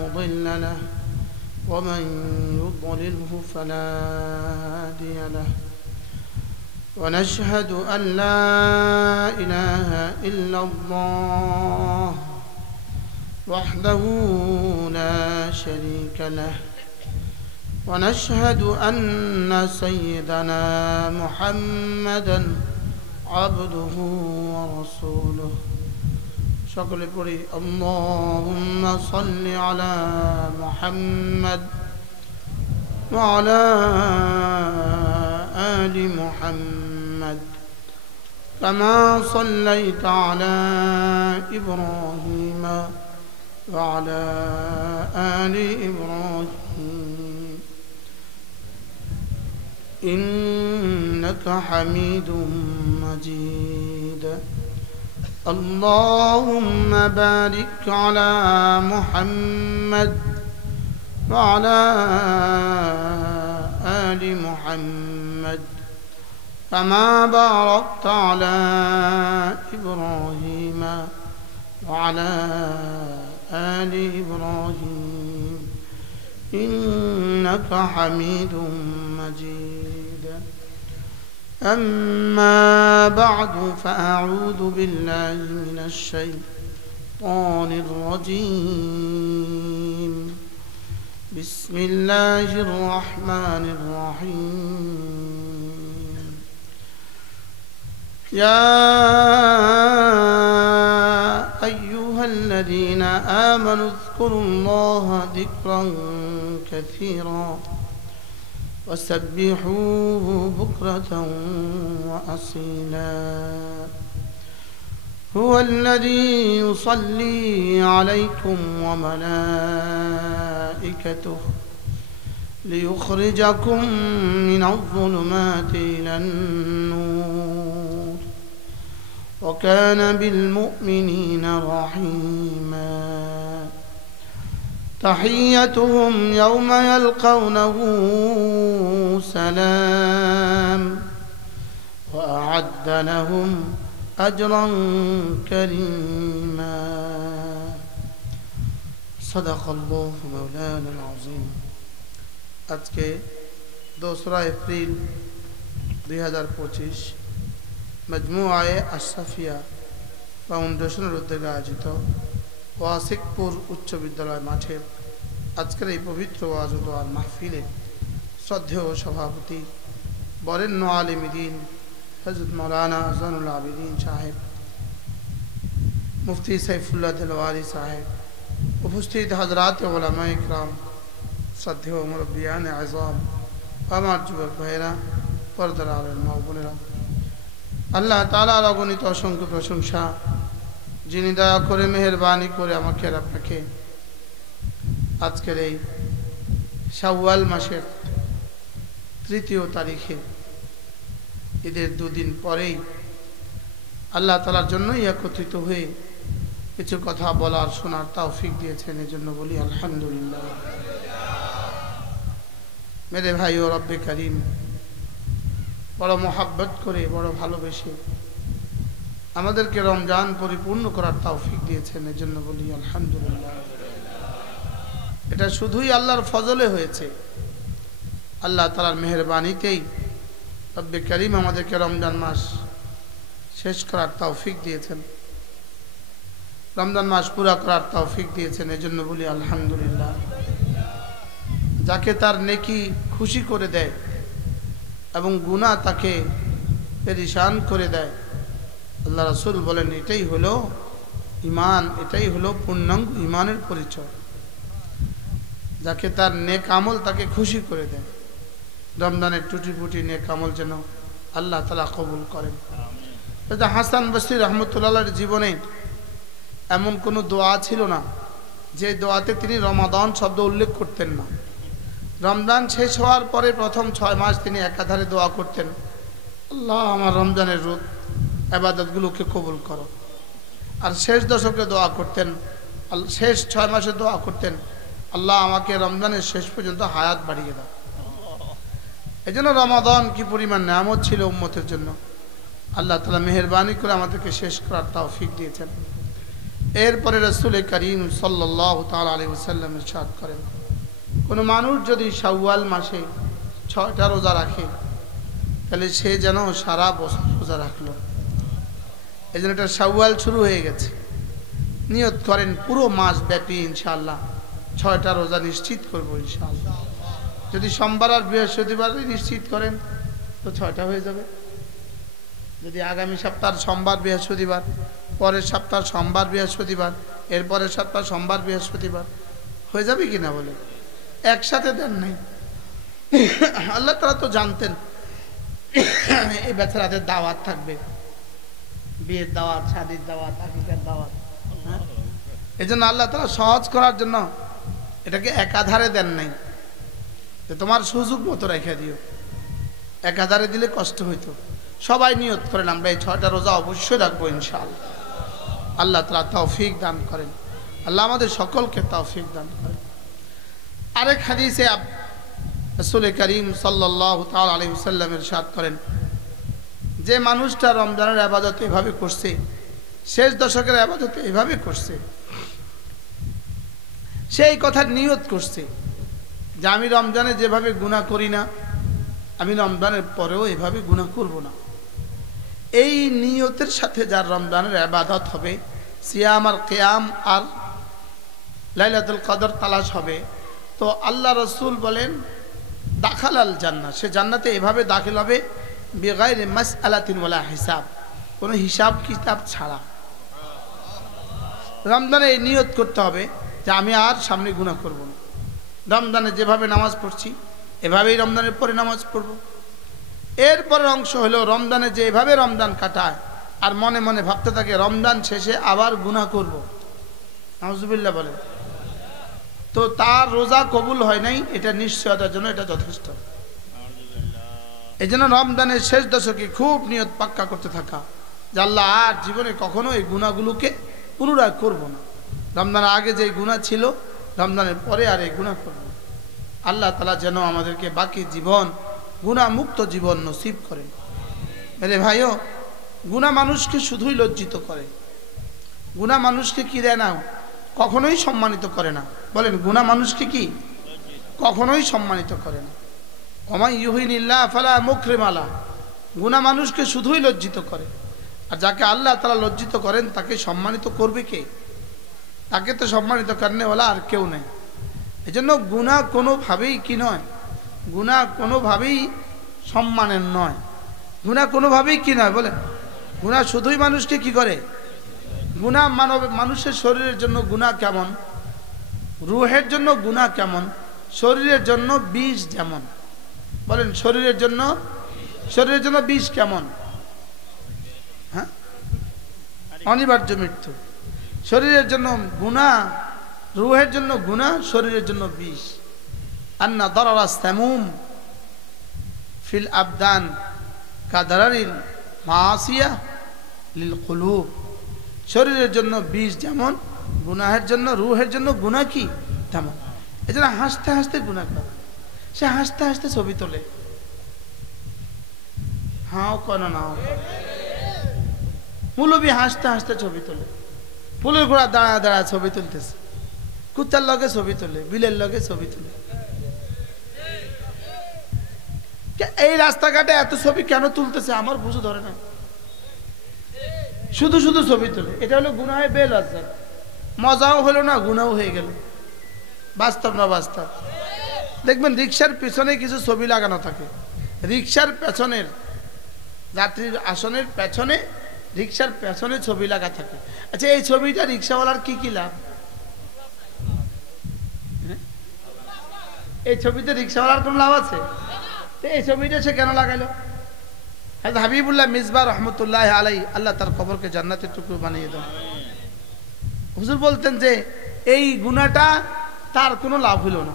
مضل له ومن يضلله فلا هادي له ونشهد أن لا إله إلا الله وحده لا شريك له ونشهد أن سيدنا محمدا عبده ورسوله সকলে পড়ি আল্লাহুম্মা সাল্লি আলা মুহাম্মাদ ওয়া আলা আলি মুহাম্মাদ কামা সাল্লাইতা আলা ইব্রাহিম ওয়া আলা আলি ইব্রাহিম ইন্নাকা হামিদুম মাজিদ اللهم بارك على محمد وعلى آل محمد كما باركت على إبراهيم وعلى آل إبراهيم إنك حميد مجيد أما بعد فأعوذ بالله من الشيطان الرجيم بسم الله الرحمن الرحيم يا أيها الذين آمنوا اذكروا الله ذكرا كثيرا وسبحوه بكرة وأصيلا هو الذي يصلي عليكم وملائكته ليخرجكم من الظلمات إلى النور وكان بالمؤمنين رحيما تحيتهم يوم يلقونه سلام وأعد لهم أجرا كريما صدق الله مولانا العظيم আজকে 2 এপ্রিল 2025 মজমুআয়ে আশরাফিয়া ফাউন্ডেশনের উদ্যোগে আয়োজিত ওয়াসিকপুর উচ্চ বিদ্যালয় মাঠের আজকের এই পবিত্র ওয়াজ ও দোয়ার মাহফিলে শ্রদ্ধেয় সভাপতি বরেণ্য আলিম দ্বীন হযরত মাওলানা জানুল আবেদিন সাহেব, মুফতি সাইফুল্লাহ দেলওয়ারি সাহেব, উপস্থিত হযরত উলামায়ে ইকরাম, শ্রদ্ধেয় মুরব্বিয়ানে আযম, আমার যুবক ভাইরা, পর্দার আড়ালের মা বোনেরা, আল্লাহ তাআলার অগণিত অসংখ্য প্রশংসা যিনি দয়া করে মেহেরবানি করে আমাকে আর আপনাকে আজকের এই শাওয়াল মাসের 3য় তারিখে ঈদের 2 দিন পরেই আল্লাহ তাআলার জন্যই একত্রিত হয়ে কিছু কথা বলার শোনার তৌফিক দিয়েছেন, এজন্য বলি আলহামদুলিল্লাহ। মেরে ভাই ও রব্বে কারীম বড় মোহাব্বত করে বড় ভালোবেসে আমাদেরকে রমজান পরিপূর্ণ করার তৌফিক দিয়েছেন, এজন্য বলি আলহামদুলিল্লাহ। এটা শুধুই আল্লাহর ফজলে হয়েছে, আল্লাহ তাআলার মেহেরবানিতেই রব্বে কারীম আমাদেরকে রমজান মাস শেষ করার তৌফিক দিয়েছেন, রমজান মাস পুরা করার তৌফিক দিয়েছেন, এজন্য বলি আলহামদুলিল্লাহ। যাকে তার নেকি খুশি করে দেয় এবং গুনাহ তাকে পেরেশান করে দেয়, আল্লাহ রাসূল বলেন এটাই হলো ঈমান, এটাই হলো পূর্ণাঙ্গ ঈমানের পরিচয়। যাকে তার নেক আমল তাকে খুশি করে দেয়, রমজানের টুটি ফুটি নেক আমল যেন আল্লাহ তাআলা কবুল করেন। হাসান বসরি রহমতুল্লাহর জীবনে এমন কোনো দোয়া ছিল না যে দোয়াতে তিনি রমাদান শব্দ উল্লেখ করতেন না। রমজান শেষ হওয়ার পরে প্রথম 6 মাস তিনি একাধারে দোয়া করতেন, আল্লাহ আমার রমজানের রোজ ইবাদতগুলোকে কবুল করো। আর শেষ দশকে দোয়া করতেন, শেষ 6 মাসে দোয়া করতেন, আল্লাহ আমাকে রমজানের শেষ পর্যন্ত হায়াত বাড়িয়ে দাও। এজন্য রমাদান কি পরিমাণ নিয়ামত ছিল উম্মতের জন্য। আল্লাহ তাআলা মেহেরবানি করে আমাদেরকে শেষ করার তৌফিক দিয়েছেন। এরপরে রাসূল করিম সাল্লাল্লাহু তাআলা আলাইহি ওয়াসাল্লাম ইরশাদ করেন, কোনো মানুষ যদি শাওয়াল মাসে 6টা রোজা রাখে তাহলে সে যেন সারা বছর রোজা রাখলো। এই জন্য এটা শাওয়াল শুরু হয়ে গেছে। নিয়ত করেন পুরো মাস ব্যাপী ইনশাআল্লাহ 6টা রোজা নিশ্চিত করবো ইনশাআল্লাহ। যদি সোমবার আর বৃহস্পতিবার নিশ্চিত করেন তো 6টা হয়ে যাবে। যদি আগামী সপ্তাহ সোমবার বৃহস্পতিবার, পরের সপ্তাহ সোমবার বৃহস্পতিবার, এরপরের সপ্তাহ সোমবার বৃহস্পতিবার হয়ে যাবে কিনা বলে, একসাথে দেন নাই। আল্লাহ তাআলা তো জানতেন এই বেচারাদের দাওয়াত থাকবে, বিয়ের দাওয়াত, শাদীর দাওয়াত, আকিকার দাওয়াত। এই জন্য আল্লাহ তাআলা সহজ করার জন্য এটাকে একাধারে দেন নাই, যে তোমার সুযোগ মতো রেখে দিও। একাধারে দিলে কষ্ট হইতো। সবাই নিয়ত করেন আমরা এই 6টা রোজা অবশ্যই রাখবো ইনশাআল্লাহ। আল্লাহ তাআলা তৌফিক দান করেন। আল্লাহ আমাদের সকলকে তৌফিক দান করেন। আরেক হাদিসে রাসূল করিম সাল্লাল্লাহু তাআলা আলাইহি ওয়াসাল্লাম ইরশাদ করেন, যে মানুষটা রমজানের ইবাদত এভাবে করছে, শেষ দশকের ইবাদত এভাবে করছে, সেই কথার নিয়ত করছে যে আমি রমজানে যেভাবে গুনাহ করি না, আমি রমজানের পরেও এভাবে গুনাহ করব না। এই নিয়তের সাথে যার রমজানের ইবাদত হবে, সিয়াম আর কিয়াম আর লাইলাতুল কদর তালাশ হবে, তো আল্লাহ রাসূল বলেন দাখালাল জান্নাহ, সে জান্নাতে এভাবে দাখিল হবে বিগাইরি মাসআলাতিন ওয়ালা হিসাব, কোনো হিসাব কিতাব ছাড়া। রমজানে এই নিয়ত করতে হবে যে আমি আর সামনে গুনাহ করব না। রমজানে যেভাবে নামাজ পড়ছি এভাবেই রমজানের পরে নামাজ পড়ব। এরপরের অংশ হলো রমজানে যে এভাবে রমজান কাটায় আর মনে মনে ভাবতে থাকে রমজান শেষে আবার গুনাহ করব, নাউজুবিল্লাহ বলেন, তো তার রোজা কবুল হয় নাই, এটা নিশ্চয়তার জন্য এটা যথেষ্ট। এই জন্য রমজানের শেষ দশকে খুব নিয়ত পাক্কা করতে থাকা যে আল্লাহ আর জীবনে কখনো এই গুনাহগুলোকে পুনরায় করব না। রমজানের আগে যে গুনাহ ছিল রমজানের পরে আর এই গুনাহ করব না। আল্লাহ তাআলা যেন আমাদেরকে বাকি জীবন গুনাহ মুক্ত জীবন নসিব করেন। মেরে ভাইও, গুনাহ মানুষকে শুধুই লজ্জিত করে, গুনাহ মানুষকে কি দেয় না, কখনোই সম্মানিত করে না। বলেন, গুনাহ মানুষকে কি কখনোই সম্মানিত করে না। ওমা ইউহিনিল্লাহ ফালা মুকরিম আলা, গুনাহ মানুষকে শুধুই লজ্জিত করে। আর যাকে আল্লাহ তাআলা লজ্জিত করেন তাকে সম্মানিত করবে কে? তাকে তো সম্মানিত করনেওয়ালা আর কেউ নেই। এই জন্য গুনাহ কোনোভাবেই কি নয়, গুনাহ কোনোভাবেই সম্মানের নয়, গুনাহ কোনোভাবেই কি নয়। বলেন, গুনাহ শুধুই মানুষকে কি করে, গুনাহ মানুষের শরীরের জন্য গুনাহ কেমন, রুহের জন্য গুনাহ কেমন, শরীরের জন্য বিষ যেমন। বলেন, শরীরের জন্য বিষ কেমন? হ্যাঁ, অনিবার্য মৃত্যু। শরীরের জন্য গুনাহ, রুহের জন্য গুনাহ, শরীরের জন্য বিষ। আন্না দারারাস সামুম ফিল আবদান কাদারারিল মাসিয়া লিল কুলুব। শরীরের জন্য বিষ যেমন, গুনাহের জন্য, রুহের জন্য গুনাহ কি তেমন। এই জন্য হাসতে হাসতে গুনাহ করে। সে হাসতে হাসতে ছবি তোলে, হাও কেন নাও, মুলবি হাসতে হাসতে ছবি তোলে, ফুলের গোড়া দাঁড়া দাঁড়া ছবি তুলতেছে, কুত্তার লগে ছবি তোলে, বিলের লগে ছবি তোলে। এই রাস্তাঘাটে এত ছবি কেন তুলতেছে আমার বুঝে ধরে না, শুধু শুধু ছবি তোলে। এটা হলো গুনাহে বেলজ্জা, মজাও হলো না, গুনাহও হয়ে গেল। বাস্তব না বাস্তব? দেখবেন রিক্সার পেছনে কিছু ছবি লাগানো থাকে, রিক্সার পেছনের যাত্রীর আসনের পেছনে, রিক্সার পেছনে ছবি লাগা থাকে। আচ্ছা, এই ছবিটা রিক্সাওয়ালার কি কি লাভ? এই ছবিতে রিক্সাওয়ালার কোন লাভ আছে? এই ছবিটা সে কেন লাগাইলো? হাবিবুল্লাহ মিসবাহ রহমতুল্লাহ আলাই, আল্লাহ তার কবরকে জান্নাতের টুকরো বানিয়ে দেন, হুজুর বলতেন যে এই গুনাহটা তার কোনো লাভ হইল না,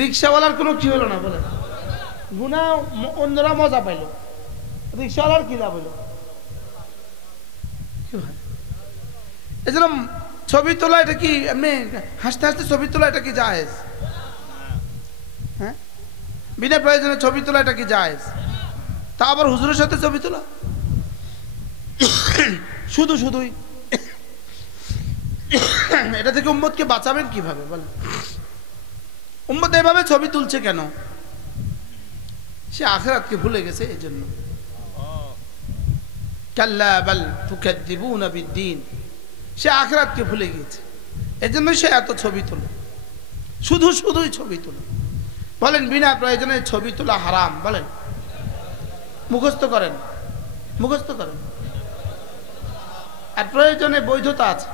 রিক্সাওয়ালার কোনো কি হলো না। বলে গুনাহ অন্যরা মজা পাইল, রিক্সাওয়ালার কি লাভ হইল? এই জন্য ছবি তোলা এটা কি এমনি হাসতে হাসতে ছবি তোলা এটা কি জায়েজ? হ্যাঁ, বিনা প্রয়োজনে ছবি তোলা এটা কি জায়েজ? তা আবার হুজুরের সাথে ছবি তোলা শুধু শুধুই এটা থেকে উম্মতকে বাঁচাবেন কিভাবে বলেন? উম্মত এভাবে ছবি তুলছে কেন? সে আখিরাতকে ভুলে গেছে এই জন্য। কাল্লা বাল তুকাদ্দিবুনা বিদ্দিন, সে আখিরাতকে ভুলে গিয়েছে, এজন্য সে এত ছবি তোলে, শুধুই ছবি তোলে। বলেন বিনা প্রয়োজনে ছবি তোলা হারাম? বলেন মুখস্থ করেন, মুখস্থ করেন। আর প্রয়োজনে বৈধতা আছে।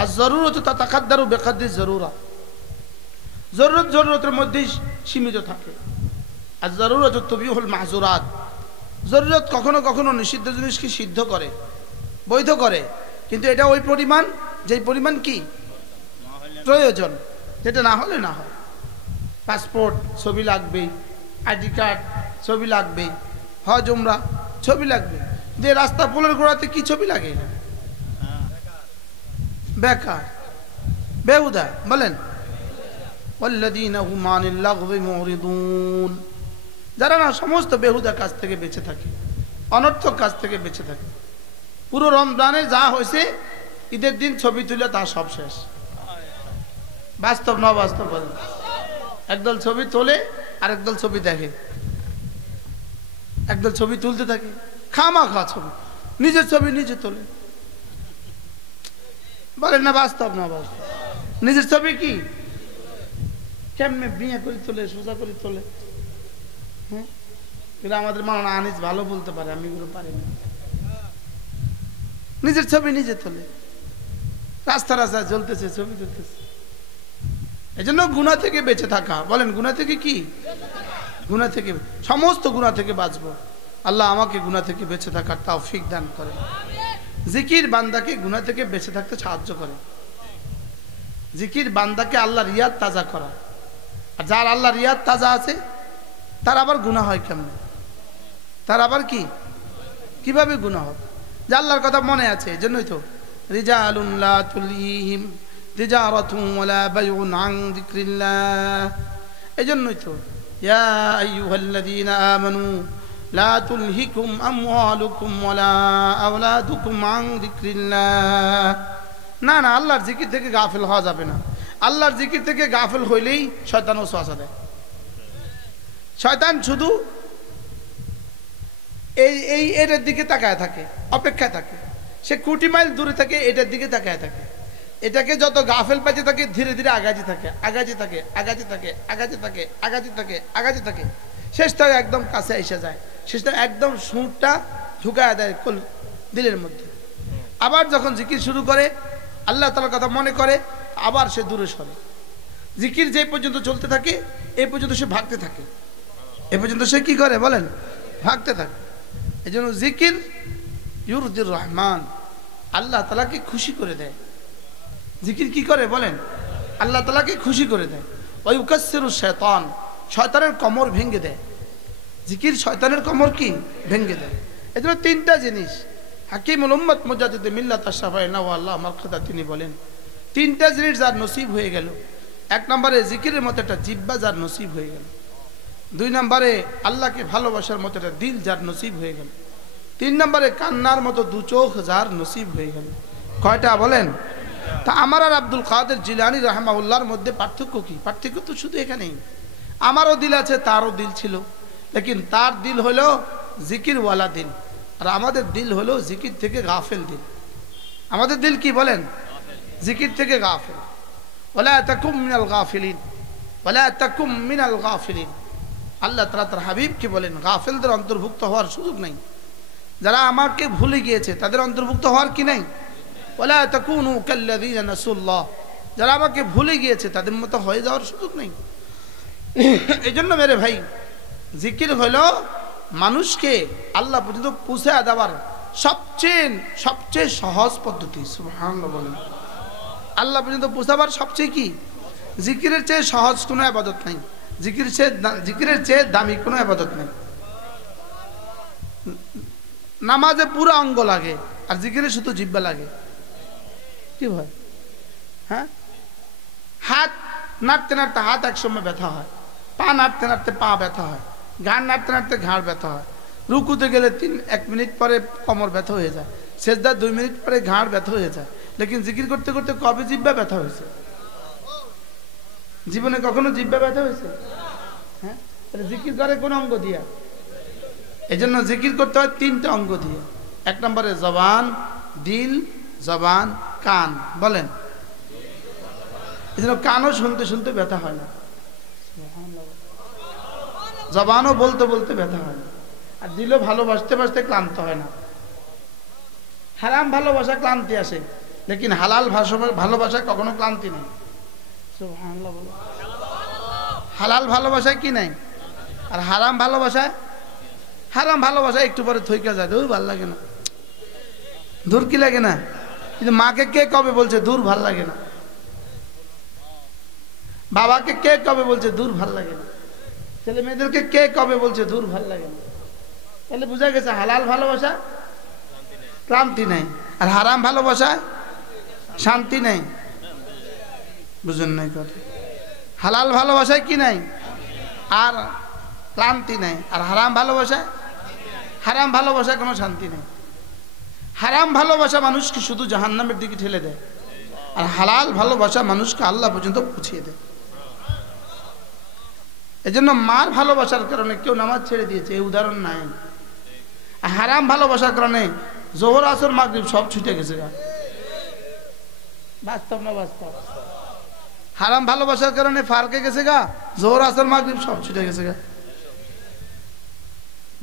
আর জরুরত তাকাদ্দারু বেকাদ্দি জরুরা, জরুরত জরুরতের মধ্যেই সীমিত থাকে। আর জরুরত তুবিহুল মাহজুরাত, জরুরত কখনো কখনো নিষিদ্ধ জিনিসকে সিদ্ধ করে, বৈধ করে, কিন্তু এটা ওই পরিমাণ যেই পরিমাণ কি প্রয়োজন, যেটা না হলে না হয়। পাসপোর্ট ছবি লাগবেই, আইডি কার্ড ছবি লাগবেই, হজ উমরা ছবি লাগবে। যে রাস্তা পোলের গোড়াতে কি ছবি লাগে? বেকার, বেহুদা। বলেন ওয়াল্লাযীনা হুম আনিল লাগবি মুরিদুন, যারা না সমস্ত বেহুদা কাজ থেকে বেঁচে থাকে, অনর্থক কাজ থেকে বেঁচে থাকে। পুরো রমজানে যা হয়েছে ঈদের দিন ছবি তুলে তা সব শেষ। বাস্তব না বাস্তব? বলেন। একদল ছবি তোলে আর একদল ছবি দেখে, একদল ছবি তুলতে থাকে, খামাখা ছবি, নিজের ছবি নিজে তোলে। বলেন না বাস্তব না বাস্তব? নিজের ছবি কি কেমনে বিয়ে করে তোলে, সোজা করে তোলে। হ্যাঁ, কিন্তু আমাদের মাওলানা আনিস ভালো বলতে পারে, আমি এগুলো পারি না। নিজের ছবি নিজে তোলে, রাস্তা রাস্তায় চলতেছে, ছবি তুলতেছে। এই জন্য গুনাহ থেকে বেঁচে থাকা। বলেন গুনাহ থেকে কি? গুনাহ থেকে, সমস্ত গুনাহ থেকে বাঁচবো। আল্লাহ আমাকে গুনাহ থেকে বেঁচে থাকার তৌফিক দান করে। জিকির বান্দাকে গুনাহ থেকে বেঁচে থাকতে সাহায্য করে। জিকির বান্দাকে আল্লাহ রিয়াদ তাজা করা। আর যার আল্লাহ রিয়াদ তাজা আছে তার আবার গুনাহ হয় কেমনে? তার আবার কি কিভাবে গুনাহ হবে? যে আল্লাহর কথা মনে আছে, এজন্যই তো রিজালুন লা তুলহিহিম তিজারাতুন ওয়ালা বাইউন আন যিকরিল্লাহ। এজন্যই তো ইয়া আইয়ুহাল্লাযীনা আমানু লা তুলহিকুম আমওয়ালুকুম ওয়ালা আওলাদুকুম আন যিকরিল্লাহ। না না, আল্লাহর জিকির থেকে গাফিল হওয়া যাবে না। আল্লাহর জিকির থেকে গাফিল হইলেই শয়তান ওয়াসওয়াসা দেয়। শয়তান শুধু এটার দিকে তাকায় থাকে, অপেক্ষায় থাকে। সে কোটি মাইল দূরে থাকে, এটার দিকে তাকায় থাকে। এটাকে যত গাফেল পাইতে থাকে ধীরে ধীরে আগাতে থাকে, আগাতে থাকে, আগাতে থাকে, আগাতে থাকে, আগাতে থাকে, আগাতে থাকে। শেষটা একদম কাছে এসে যায়, শেষটা একদম সুরটা ঢুকায় দেয় দিলের মধ্যে। আবার যখন জিকির শুরু করে, আল্লাহ তাআলার কথা মনে করে, আবার সে দূরে সরে। জিকির যে পর্যন্ত চলতে থাকে এই পর্যন্ত সে ভাগতে থাকে, এ পর্যন্ত সে কি করে বলেন? ভাগতে থাকে। এই জন্য জিকির ইউরদির রহমান, আল্লাহ তাআলাকে খুশি করে দেয়। জিকির কি করে বলেন? আল্লাহ তাআলাকে খুশি করে দেয়। ওয়া ইউকাসসিরু শাইতান, শয়তানের কমর ভেঙে দেয়। জিকির শয়তানের কমর কি ভেঙে দেয়। এই জন্য তিনটা জিনিস হাকিমুল উম্মত মুজাদ্দিদ মিল্লাত আশরাফায়ে নওয়াল্লাহ মারকাদা তিনি বলেন, তিনটা জিনিস যার নসিব হয়ে গেল। এক নম্বরে জিকিরের মতো একটা জিহ্বা যার নসিব হয়ে গেল। দুই নম্বরে আল্লাহকে ভালোবাসার মতো একটা দিল যার নসিব হয়ে গেল। তিন নম্বরে কান্নার মতো দু চোখ যার নসিব হয়ে গেল। কয়টা বলেন? তা আমার আর আব্দুল কাদের জিলানী রাহমাহুল্লাহর মধ্যে পার্থক্য কি? পার্থক্য তো শুধু এখানেই, আমারও দিল আছে, তারও দিল ছিল, লেকিন তার দিল হলো জিকিরওয়ালা দিল, আর আমাদের দিল হলো জিকির থেকে গাফেল দিল। আমাদের দিল কি বলেন? জিকির থেকে গাফেল। ওয়ালা তাকুম মিনাল গাফিলিন, ওয়ালা তাকুম মিনাল গাফিলিন। আল্লাহ তাআলা তার হাবিবকে বলেন গাফেলদের অন্তর্ভুক্ত হওয়ার সুযোগ নাই। যারা আমাকে ভুলে গিয়েছে তাদের অন্তর্ভুক্ত হওয়ার কি নাই? ওয়ালা তাকুনু কাল্লাযীনা নাসুল্লাহ, যারা আমাকে ভুলে গিয়েছে তাদের মতো হয়ে যাওয়ার সুযোগ নেই। এই জন্য মেরে ভাই, জিকির হলো মানুষকে আল্লাহ পর্যন্ত পৌঁছে দেওয়ার সবচেয়ে সহজ পদ্ধতি। সুবহানাল্লাহ বলেন। আল্লাহ পর্যন্ত পৌঁছাবার সবচেয়ে কি? জিকিরের চেয়ে সহজ কোনো ইবাদত নাই, জিকিরের চেয়ে দামি কোনো ইবাদত নেই। নামাজে পুরো অঙ্গ লাগে আর জিকিরে শুধু জিহ্বা লাগে। কি ভাই? হ্যাঁ, হাত নাড়তে নাড়তে হাত একসময় ব্যথা হয়, পা নাড়তে নাড়তে পা ব্যথা হয়, ঘাড় নাড়তে নাড়তে ঘাড় ব্যথা হয়, রুকুতে গেলে 1 মিনিট পরে কোমর ব্যথা হয়ে যায়, সেজদা 2 মিনিট পরে ঘাড় ব্যথা হয়ে যায়। লেকিন জিকির করতে করতে কবে জিহ্বা ব্যথা হয়েছে? জীবনে কখনো জিহ্বা ব্যথা হয়েছে? হ্যাঁ, জিকির করে কোন অঙ্গ দিয়া? এই জন্য জিকির করতে হয় 3টা অঙ্গ দিয়ে। 1 নম্বরে জবান, দিল, জবান, কান। বলেন, এই জন্য কানও শুনতে শুনতে ব্যথা হয় না, জবানও বলতে বলতে ব্যথা হয় না, আর দিলও ভালোবাসতে বাসতে ক্লান্ত হয় না। হারাম ভালোবাসা ক্লান্তি আসে, লেকিন হালাল ভালোবাসা কখনো ক্লান্তি নেই। সুবহানাল্লাহ বলো। হালাল ভালোবাসায় কি নাই? আর হারাম ভালোবাসায় একটু পরে থইকা যায়, দূর ভাল লাগে না, দূর কি লাগে না? কিন্তু মাকে কে কবে বলছে দূর ভাল লাগে না? বাবাকে কে কবে বলছে দূর ভাল লাগে না? ছেলে মেয়েদেরকে কে কবে বলছে দূর ভাল লাগে না? তাহলে বোঝা গেছে হালাল ভালোবাসা ক্লান্তি নাই, আর হারাম ভালোবাসা শান্তি নাই। বুঝুন নাই কথা? হালাল ভালোবাসায় কি নাই? আর ক্লান্তি নাই। আর হারাম ভালোবাসায় কোনো শান্তি নেই। হারাম ভালোবাসা মানুষকে শুধু জাহান্নামের দিকে ঠেলে দেয়, আর হালাল ভালোবাসা মানুষকে আল্লাহ পর্যন্ত পৌঁছিয়ে দেয়। এজন্য মার ভালোবাসার কারণে কেউ নামাজ ছেড়ে দিয়েছে, এই উদাহরণ নাই। আর হারাম ভালোবাসার কারণে জোহর আসর মাগরিব সব ছুটে গেছে। বাস্তব না বাস্তব? হারাম ভালোবাসার কারণে ফারকে গেছে গা, জোহর আসর মাগরিব সব ছুটে গেছে গা।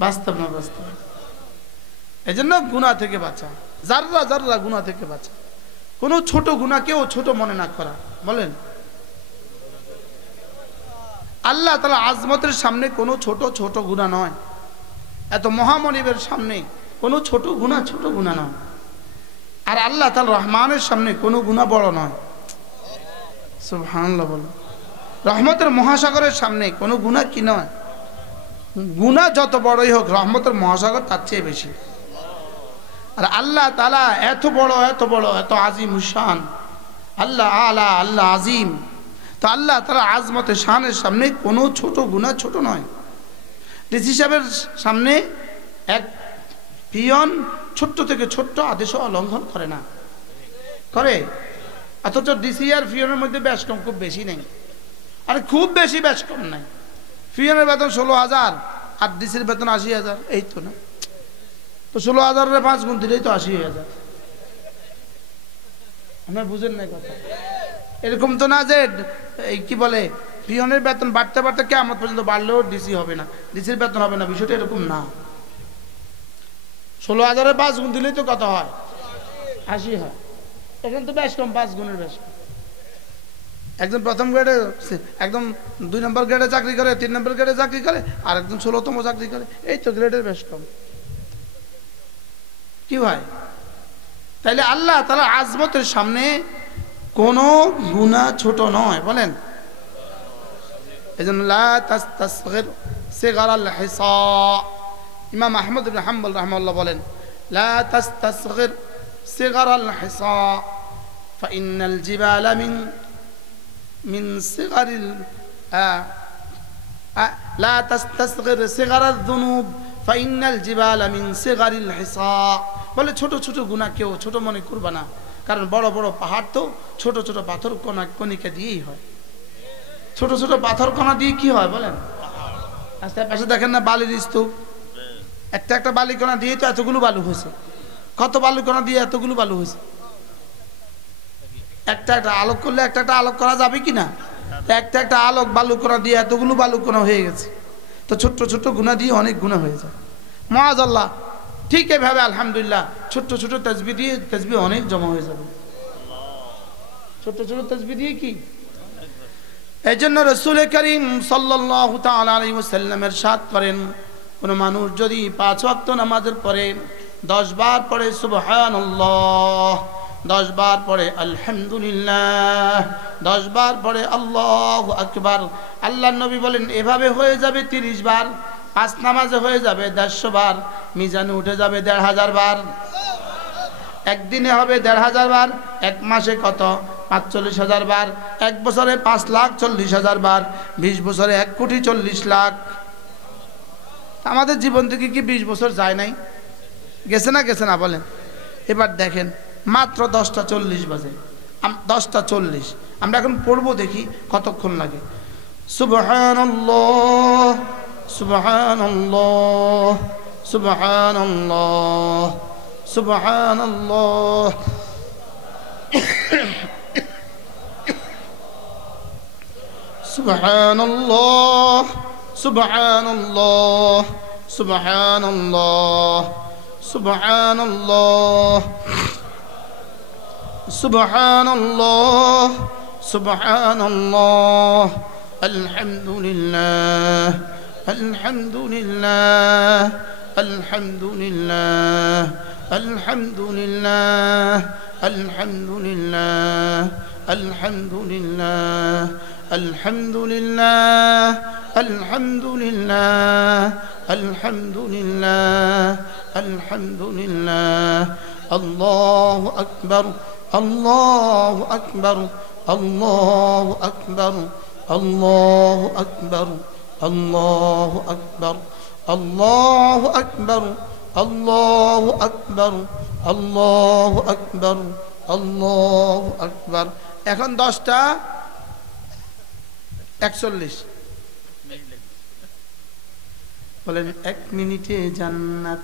বাস্তব না বাস্তব? এই জন্য গুনাহ থেকে বাঁচা, যাররা যাররা গুনাহ থেকে বাঁচা। কোনো ছোট গুনাহকেও ছোট মনে না করা। বলেন, আল্লাহ তাআলা আজমতের সামনে কোনো ছোট ছোট গুনাহ নয়, এত মহামনিবের সামনে কোনো ছোট গুনাহ নয়। আর আল্লাহ তাআলা রহমানের সামনে কোনো গুনাহ বড় নয়। সুবহানাল্লাহ বলো। রহমতের মহাসাগরের সামনে কোনো গুনাহ কি নয়? গুনাহ যত বড়ই হোক, রহমতের মহাসাগর তার চেয়ে বেশি। আর আল্লাহ তাআলা এত বড় এত আজিম শান, আল্লাহ আলা, আল্লাহ আজিম। তো আল্লাহ তাআলা আজমতে শানের সামনে কোনো ছোট গুনাহ ছোট নয়। ডিসি সাহেবের সামনে এক পিয়ন ছোট্ট থেকে ছোট্ট আদেশও লঙ্ঘন করে না, করে? অথচ ডিসি আর পিয়নের মধ্যে বেশ কম খুব বেশি নেই, আর খুব বেশি বেশ কম নাই। পিয়নের বেতন 16,000 আর ডিসির বেতন 80,000, এই তো না? তো 16,000-এর 5 গুণ দিলেই তো 80,000। আপনারা বুঝেন না কথা? এরকম তো না যে এই কি বলে পিয়নের বেতন বাড়তে বাড়তে কিয়ামত পর্যন্ত বাড়লেও ডিসি হবে না, ডিসির বেতন হবে না, বিষয়টা এরকম না। 16,000-এর 5 গুণ দিলেই তো কত হয়? 80 হয়। এখানে তো বেশ কম, 5 গুণের বেশ কম। একজন প্রথম গ্রেডে, একদম 2 নম্বর গ্রেডে চাকরি করে, 3 নম্বর গ্রেডে চাকরি করে, আর একজন 16তম চাকরি করে, এই তো গ্রেডের বেশ কম। কি ভাই? তাইলে আল্লাহ তাআলা আজমতের সামনে কোনো গুনাহ ছোট নয়। বলেন, এজন্য লা তাসতাসগির সিগারাল হিসা। ইমাম আহমদ ইবনে হাম্বল রাহমাহুল্লাহ বলেন, লা তাসতাসগির সিগারাল হিসা ফাইন্নাল জিবালা মিন সিগারিল লা তাসতাসগির সিগারাল যুনুব ফাইন্নাল জিবালা মিন সিগারিল হিসা। বলে ছোট ছোট গুনাহ কেউ ছোট মনে করবা না, কারণ বড় বড় পাহাড় তো ছোট ছোট পাথর কণিকা দিয়েই হয়। ছোট ছোট পাথর কণা দিয়ে কি হয় বলেন? আশেপাশে দেখেন না বালির স্তূপ, একটা বালি কণা দিয়ে তো এতগুলো বালু হয়েছে। কত বালু কণা দিয়ে এতগুলো বালু হয়েছে? একটা আলোক করলে একটা আলোক করা যাবে কি না? একটা আলোক বালু কণা দিয়ে এতগুলো বালু কণা হয়ে গেছে। তো ছোট্ট ছোট্ট গুনাহ দিয়ে অনেক গুনাহ হয়ে যায়। মাআযাল্লাহ। ঠিক এভাবে আলহামদুলিল্লাহ ছোট্ট ছোট তাসবিহ দিয়ে তাসবিহ অনেক জমা হয়ে যাবে। ছোট্ট ছোট তাসবিহ দিয়ে কি? এই জন্য রাসূল করিম সাল্লাল্লাহু তাআলা আলাইহি ওয়াসাল্লাম ইরশাদ করেন, কোন মানুষ যদি 5 ওয়াক্ত নামাজের পরে 10 বার পড়ে সুবহানাল্লাহ, 10 বার পড়ে আলহামদুলিল্লাহ, 10 বার পড়ে আল্লাহু আকবার, আল্লাহর নবী বলেন এভাবে হয়ে যাবে 30 বার। 5 নামাজে হয়ে যাবে 150 বার, মিজানে উঠে যাবে 1,500 বার। একদিনে হবে 1,500 বার, এক মাসে কত? 45,000 বার, এক বছরে 5,40,000 বার, 20 বছরে 1,40,00,000। আমাদের জীবন থেকে কি 20 বছর যায় নাই? গেছে না বলেন? এবার দেখেন মাত্র 10:40 বাজে, 10:40। আমরা এখন পড়বো, দেখি কতক্ষণ লাগে। সুবহানাল্লাহ সুবহানাল্লাহ সুবহানাল্লাহ সুবহানাল্লাহ সুবহানাল্লাহ সুবহানাল্লাহ সুবহানাল্লাহ সুবহানাল্লাহ সুবহানাল্লাহ সুবহানাল্লাহ আলহামদুলিল্লাহ আলহামদুলিল্লাহ আলহামদুলিল্লাহ আলহামদুলিল্লাহ আলহামদুলিল্লাহ আলহামদুলিল্লাহ আলহামদুলিল্লাহ আলহামদুলিল্লাহ আলহামদুলিল্লাহ আলহামদুলিল্লাহ আল্লাহু আকবার আল্লাহু আকবার আল্লাহু আকবার আল্লাহু আকবার আল্লাহু আকবার আল্লাহু আকবার আল্লাহু আকবার আল্লাহু আকবার আল্লাহু আকবার। এখন 10:41 বলেন, 1 মিনিটে জান্নাত।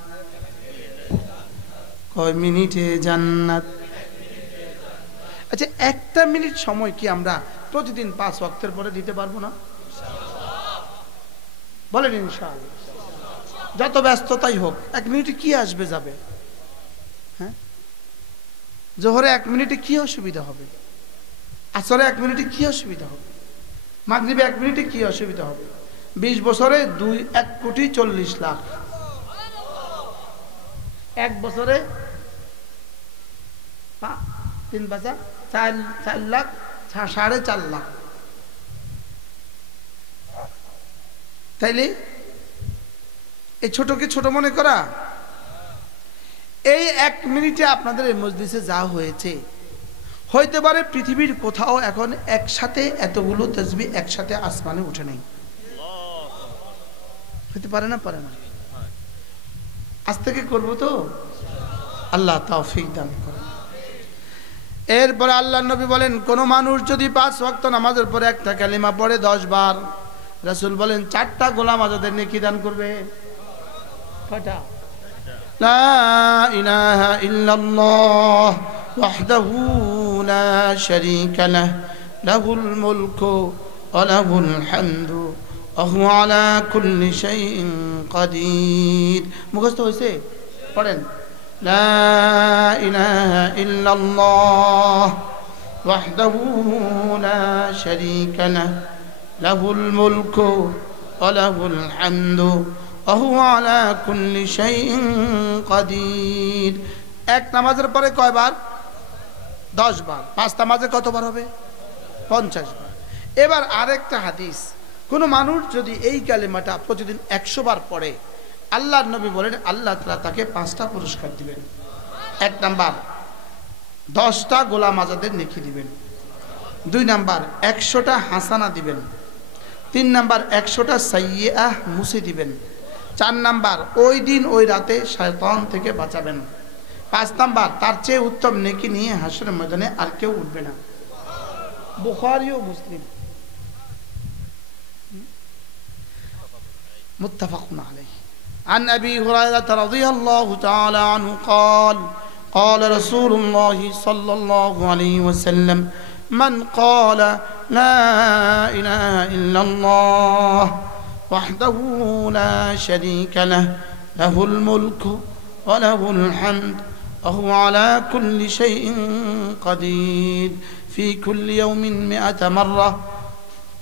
কয় মিনিটে জান্নাত? আচ্ছা, 1টা মিনিট সময় কি আমরা প্রতিদিন 5 ওয়াক্তের পরে দিতে পারবো না? বলেন ইনশাআল্লাহ। যত ব্যস্ততাই হোক, 1 মিনিটে কি আসবে যাবে? হ্যাঁ, জোহরে 1 মিনিটে কি অসুবিধা হবে? আসরে 1 মিনিটে কি অসুবিধা হবে? মাগরিবে 1 মিনিটে কি অসুবিধা হবে? 20 বছরে 1,40,00,000। 1 বছরে 3 বাজা 4 লাখ, 4.5 লাখ। তাইলে এই ছোটকে ছোট মনে করা? এই 1 মিনিটে আপনাদের এই মজলিসে যা হয়েছে, হইতে পারে পৃথিবীর কোথাও এখন একসাথে এতগুলো তাসবিহ একসাথে আসমানে উঠে নাই। হইতে পারে না? পারে না? আজ থেকে করবো তো, আল্লাহ তৌফিক দান করেন। এরপরে আল্লাহর নবী বলেন, কোন মানুষ যদি 5 ওয়াক্ত নামাজের পরে একটা কালিমা পড়ে 10 বার, রাসূল বলেন 4টা গোলাম আজাদের নেকি দান করবে। কয়টা? লা ইলাহা ইল্লাল্লাহ ওয়াহদাহু লা শারীকা লাহ লাহুল মুলকু ওয়া লাহুল হামদু ওয়া হুয়া আলা কুল্লি শাইইন কাদির। মুখস্থ হয়েছে? পড়েন, লা ইলাহা ইল্লাল্লাহ ওয়াহদাহু লা শারীকা লাহ লাহুল মুলকু ওয়া লাহুল হামদু ওয়া হুয়া আলা কুল্লি শাইইন কাদির। 1 নামাজের পরে কয়বার? 10 বার। 5 নামাজে কতবার হবে? 50 বার। এবার আরেকটা হাদিস, কোন মানুষ যদি এই কালিমাটা প্রতিদিন 100 বার পড়ে, আল্লাহর নবী বলেন আল্লাহ তাআলা তাকে 5টা পুরস্কার দিবেন। 1 নাম্বার 10টা গোলাম আজাদের নেকি দিবেন। 2 নাম্বার 100টা হাসানা দিবেন। 3 নাম্বার 100টা সাইয়্যাহ মুছে দিবেন। 4 নাম্বার ওই দিন ওই রাতে শয়তান থেকে বাঁচাবেন। 5 নাম্বার তার চেয়ে উত্তম নেকি নিয়ে হাসরের ময়দানে আর কেউ উঠবে না। বুখারী ও মুসলিম, মুত্তাফাকুন আলাইহি। عن أبي هريرة رضي الله تعالى عنه قال قال رسول الله صلى الله عليه وسلم من قال لا إله إلا الله وحده لا شريك له له الملك وله الحمد وهو على كل شيء قدير في كل يوم 100 مرة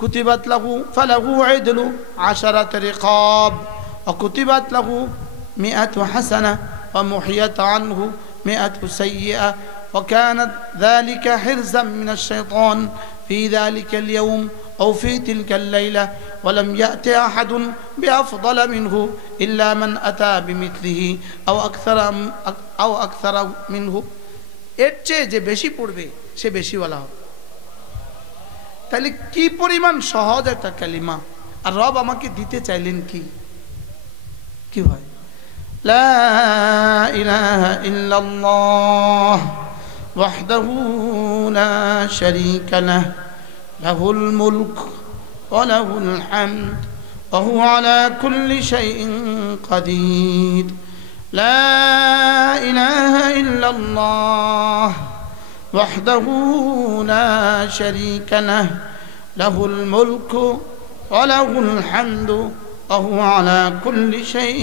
كتبت له فله عدل 10 رقاب وكتبت له 100 حسنة ومحيت عنه 100 سيئة وكانت ذلك حرزا من الشيطان في ذلك اليوم أو في تلك الليلة ولم يأت أحد بأفضل منه إلا من أتى بمثله أو أكثر منه। এর চেয়ে যে বেশি পড়বে সে বেশিওয়ালা হবে। তাহলে কি পরিমাণ সহজ একটা কালিমা, আর রব আমাকে দিতে চাইলেন কি কি ভাই? লা ইলাহা ইল্লাল্লাহ وحده لا شريك له له الملك وله الحمد وهو على كل شيء قدير لا إله إلا الله وحده لا شريك له له الملك وله الحمد وهو على كل شيء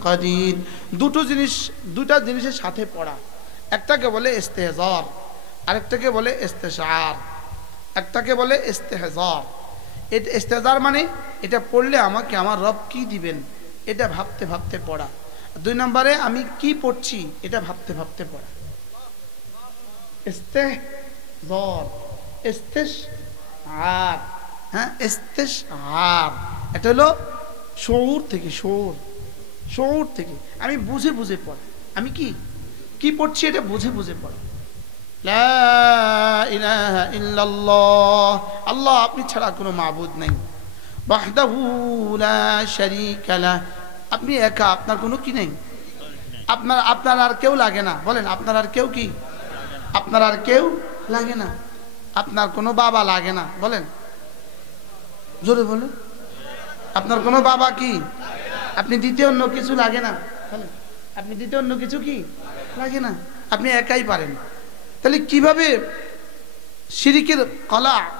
قدير দুটো জিনিসের সাথে পড়া একটাকে বলে ইস্তেহজার আরেকটাকে বলে ইস্তেশার একটাকে বলে ইস্তেহজার এটা ইস্তেহজার মানে এটা পড়লে আমাকে আমার রব কি দিবেন এটা ভাবতে ভাবতে পড়া দুই নম্বরে আমি কি পড়ছি এটা ভাবতে ভাবতে পড়া ইস্তেহজার ইস্তেশার হ্যাঁ ইস্তেশার এটা হলো শউর থেকে শউর থেকে আমি বুঝে বুঝে পড়া আমি কি পড়ছি এটা বুঝে বুঝে পড়া লা ইলাহা ইল্লাল্লাহ আল্লাহ আপনি ছাড়া কোনো মাবুদ নেই ওয়াহদাহু লা শারীকা লাহ আপনি একা আপনার কোনো কি নেই আপনার আর কেউ লাগে না বলেন আপনার আর কেউ কি আপনার আর কেউ লাগে না আপনার কোনো বাবা লাগে না বলেন জোরে বলেন আপনার কোনো বাবা কি আপনি দ্বিতীয় অন্য কিছু লাগে না বলেন আপনি দ্বিতীয় অন্য কিছু কি লাগে না আপনি একাই পারেন তাহলে কিভাবে শিরিকের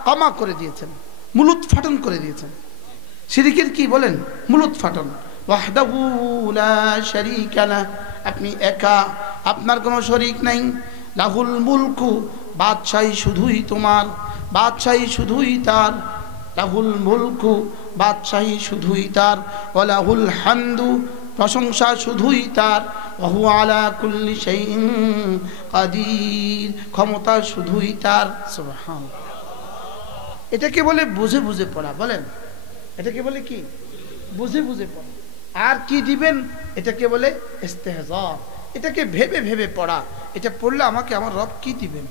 কমা করে দিয়েছেন মূলোৎপাটন করে দিয়েছেন শিরিকের কি বলেন মূলোৎপাটন ওয়াহদাহু লা শারীকা লাহ আপনি একা আপনার কোনো শরীক নাই লাহুল মুলকু বাদশাহী শুধুই তোমার বাদশাহী শুধুই তার লাহুল মুলকু বাদশাহী শুধুই তার ওয়া লাহুল হামদু প্রশংসা শুধুই তার ওয়া হুয়া আলা কুল্লি শাইইন কাদির ক্ষমতা শুধুই তার সুবহানাল্লাহ এটাকে বলে বুঝে বুঝে পড়া বলেন এটাকে বলে কি বুঝে বুঝে পড়া আর কি দিবেন এটাকে বলে ইস্তেহজার এটাকে ভেবে ভেবে পড়া এটা পড়লে আমাকে আমার রব কি দিবেন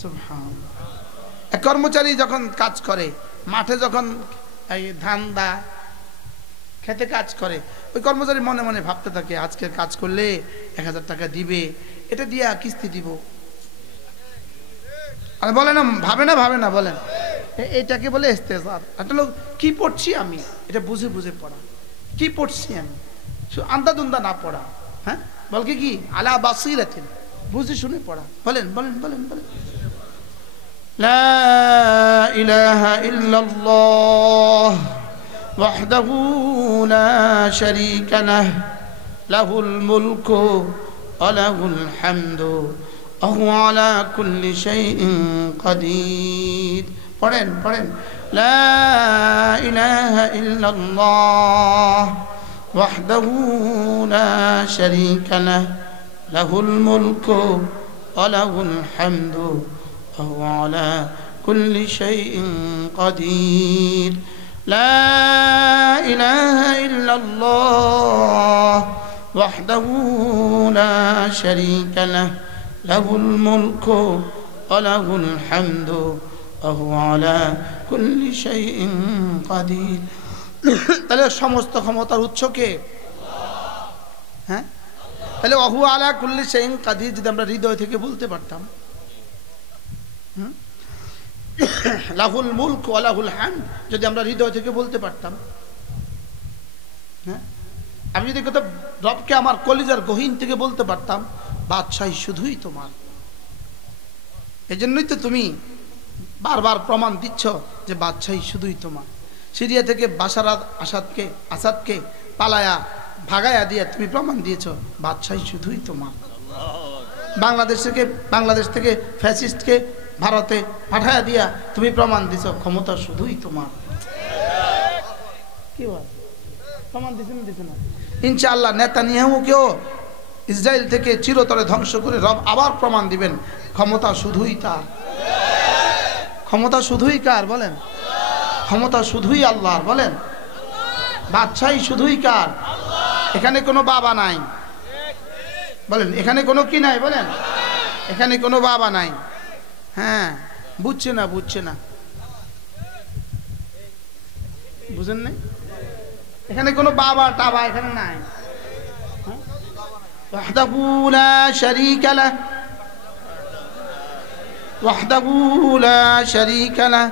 সুবহানাল্লাহ এক কর্মচারী যখন কাজ করে মাঠে যখন এই ধান দা খেতে কাজ করে ওই কর্মচারী মনে মনে ভাবতে থাকে আজকের কাজ করলে 1000 টাকা দিবে এটা দিয়ে কিস্তি দিব আর বলে না ভাবে না বলেন এটাকে বলে ইস্তেহজার একটা লোক কি পড়ছি আমি এটা বুঝে বুঝে পড়া কি পড়ছি আমি আন্দাদুন্দা না পড়া হ্যাঁ বলকে কি আলা বাসীরাতিন বুঝে শুনে পড়া বলেন বলেন বলেন বলেন লা ইলাহা ইল্লাল্লাহ ওয়াহদাহু লা শারীকা লাহ লাহুল মুলকু ওয়া লাহুল হামদু ওয়া হুয়া আলা কুল্লি শাইইন কাদির পড়েন পড়েন লা ইলাহা ইল্লাল্লাহ ওয়াহদাহু লা শারীকা লাহ লাহুল মুলকু ওয়া লাহুল হামদু ওয়া হুয়া আলা কুল্লি শাইইন কাদির লা ইলাহা ইল্লাল্লাহ ওয়াহদাহু লা শারীকা লাহ লাহুল মুলকু ওয়া লাহুল হামদু ওয়া হুয়া আলা কুল্লি শাইইন কাদির তাহলে সমস্ত ক্ষমতার উৎস কে হ্যাঁ তাহলে ওয়া হুয়া আলা কুল্লি শাইইন কাদির যদি আমরা হৃদয় থেকে বলতে পারতাম লাহুল মুলক ওয়া লাহুল হামদ যদি আমরা হৃদয় থেকে বলতে পারতাম হ্যাঁ আমি যদি কথা রবকে আমার কলিজার গহীন থেকে বলতে পারতাম বাদশাহী শুধুই তোমার এজন্যই তো তুমি বারবার প্রমাণ দিচ্ছ যে বাদশাহী শুধুই তোমার সিরিয়া থেকে বাশার আসাদকে পালায়া ভাগায়া দিয়ে তুমি প্রমাণ দিয়েছো বাদশাহী শুধুই তোমার বাংলাদেশ থেকে ফ্যাসিস্টকে ভারতে পাঠায়া দিয়া তুমি প্রমাণ দিছো ক্ষমতা শুধুই তোমার কি বল প্রমাণ দিছো না ইনশাআল্লাহ নেতানিয়াহুকেও ইসরায়েল থেকে চিরতরে ধ্বংস করে রব আবার প্রমাণ দিবেন ক্ষমতা শুধুই তার ক্ষমতা শুধুই কার বলেন ক্ষমতা শুধুই আল্লাহর বলেন বাদশাহী শুধুই কার এখানে কোনো বাবা নাই বলেন এখানে কোনো কি নাই বলেন এখানে কোনো বাবা নাই হ্যাঁ বুঝছে না বুঝেন নাই এখানে কোনো বাবা টাবা এখানে নাই ওয়াহদাহু লা শারীকা লাহ وحده لا شريك له